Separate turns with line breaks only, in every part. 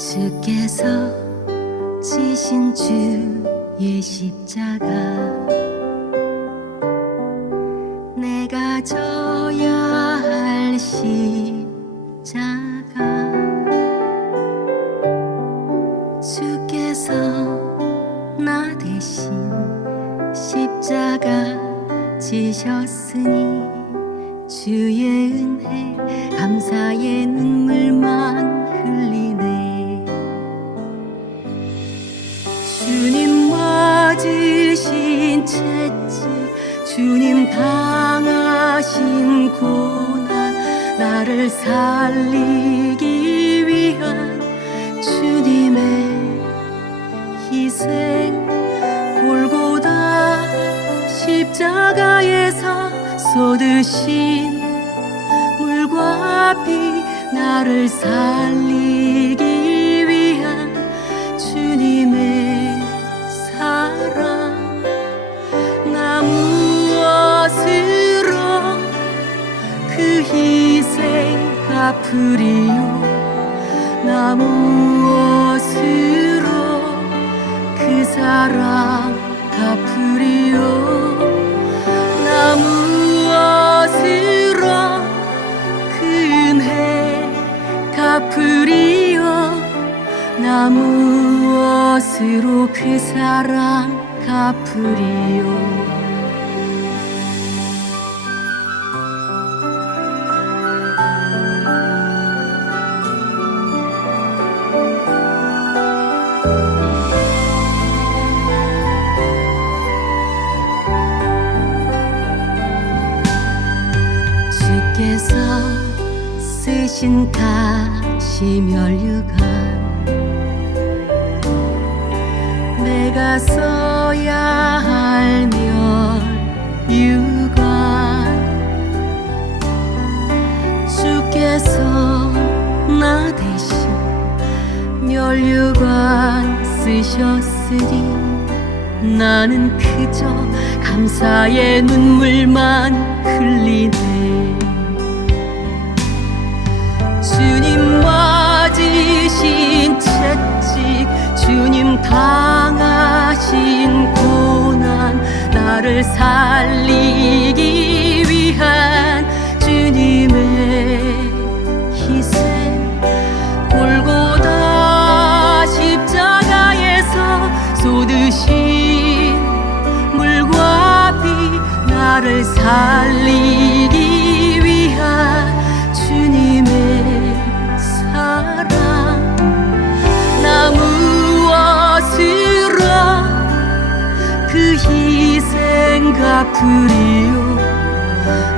주께서 지신 주의 십자가. 내가 져야 할 십자가. 주께서 나 대신 십자가 지셨으니 주의 은혜 감사의 눈물만 나를 살리기 위한 주님의 희생. 골고다 십자가에서 쏟으신 물과 피 나를 살리기 위한 주님의 갚으리요 나 무엇으로 그 사랑 갚으리요 나 무엇으로 그 은혜 갚으리요 나 무엇으로 그 사랑 갚으리요 쓰신 다시 멸류관 내가 써야 할 멸류관 주께서 나 대신 멸류관 쓰셨으니 나는 그저 감사의 눈물만 흘리네 주님 맞으신 채찍 주님 당하신 고난 나를 살리기 위한 주님의 희생. 골고다 십자가에서 쏟으신 물과 피 나를 살리 희생 갚으리요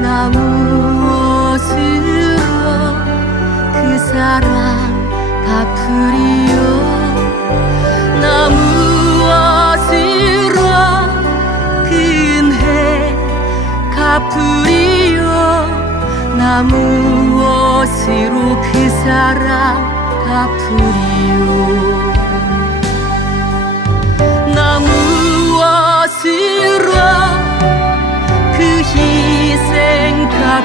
나 무엇으로 그 사랑 갚으리요 나 무엇으로 그 은혜 갚으리요 나 무엇으로 그 사랑 갚으리요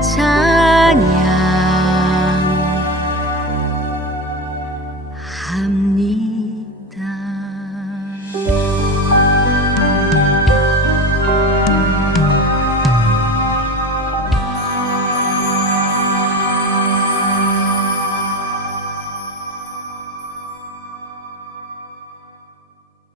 찬양. 함